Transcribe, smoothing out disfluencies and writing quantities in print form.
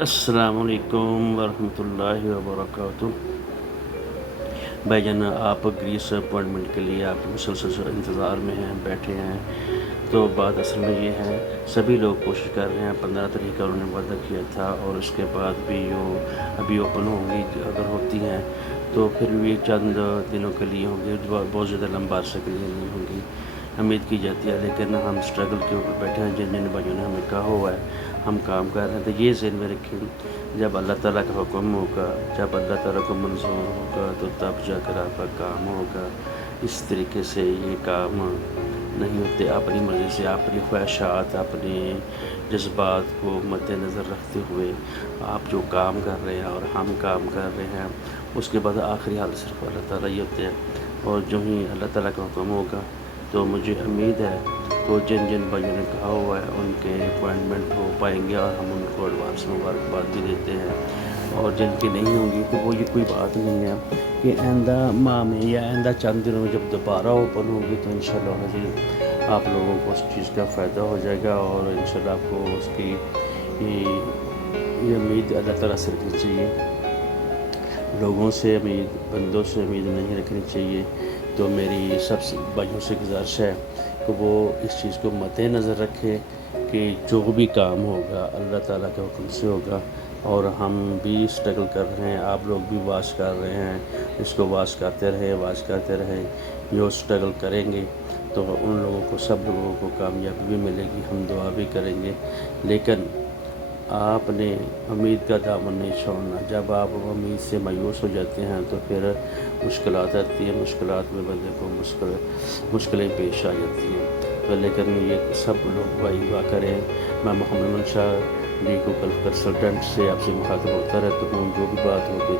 السلام علیکم ورحمۃ اللہ وبرکاتہ۔ بھائی جان، آپ گریس اپوائنٹمنٹ کے لیے آپ مسلسل انتظار میں ہیں، بیٹھے ہیں، تو بات اصل میں یہ ہے، سبھی لوگ کوشش کر رہے ہیں۔ 15 تاریخ کا انہوں نے وعدہ کیا تھا، اور اس کے بعد بھی جو ابھی اوپن ہوں گی اگر ہوتی ہیں تو پھر بھی چند دنوں کے لیے ہوں گی، بہت زیادہ لمبا عرصے کے لیے نہیں ہوں گی، امید کی جاتی ہے۔ لیکن ہم اسٹرگل کے اوپر بیٹھے ہیں، جن جن بھائیوں نے ہمیں کہا ہوا ہے ہم کام کر رہے ہیں، تو یہ ذہن میں رکھیں، جب اللہ تعالیٰ کا حکم ہوگا، جب اللہ تعالیٰ کو منظور ہوگا تو تب جا کر آپ کا کام ہوگا۔ اس طریقے سے یہ کام نہیں ہوتے اپنی مرضی سے، اپنی خواہشات، اپنے جذبات کو مد نظر رکھتے ہوئے آپ جو کام کر رہے ہیں اور ہم کام کر رہے ہیں، اس کے بعد آخری حال صرف اللہ تعالیٰ ہی ہوتے ہیں۔ اور جو ہی اللہ تعالیٰ کا حکم ہوگا تو مجھے امید ہے تو جن جن بھائیوں نے کہا ہوا ہے ان کے اپوائنٹمنٹ ہو پائیں گے، اور ہم ان کو ایڈوانس مبارکباد بھی دیتے ہیں۔ اور جن کی نہیں ہوں گی تو وہ یہ کوئی بات نہیں ہے کہ آئندہ ماہ میں یا آئندہ چند دنوں میں جب دوبارہ اوپن ہوگی تو انشاءاللہ عزیز آپ لوگوں کو اس چیز کا فائدہ ہو جائے گا، اور انشاءاللہ آپ کو اس کی یہ امید اللہ تعالیٰ سے رکھنی چاہیے، لوگوں سے امید، بندوں سے امید نہیں رکھنی چاہیے۔ تو میری سب سے بھائیوں سے گزارش ہے کہ وہ اس چیز کو مد نظر رکھے کہ جو بھی کام ہوگا اللہ تعالیٰ کے حکم سے ہوگا، اور ہم بھی اسٹرگل کر رہے ہیں، آپ لوگ بھی واچ کر رہے ہیں، اس کو واچ کرتے رہیں، جو اسٹرگل کریں گے تو ان لوگوں کو، سب لوگوں کو کامیابی بھی ملے گی، ہم دعا بھی کریں گے۔ لیکن آپ نے امید کا دامن نہیں چھوڑنا، جب آپ امید سے مایوس ہو جاتے ہیں تو پھر مشکلات آتی ہیں، مشکلات میں بندے کو مشکلیں پیش آ جاتی ہیں۔ لیکن یہ سب لوگ بھائی دعا کریں۔ میں محمد منشا لیگل کنسلٹنٹ سے آپ سے مخاطب ہوتا رہتا ہوں، جو بھی بات ہو تو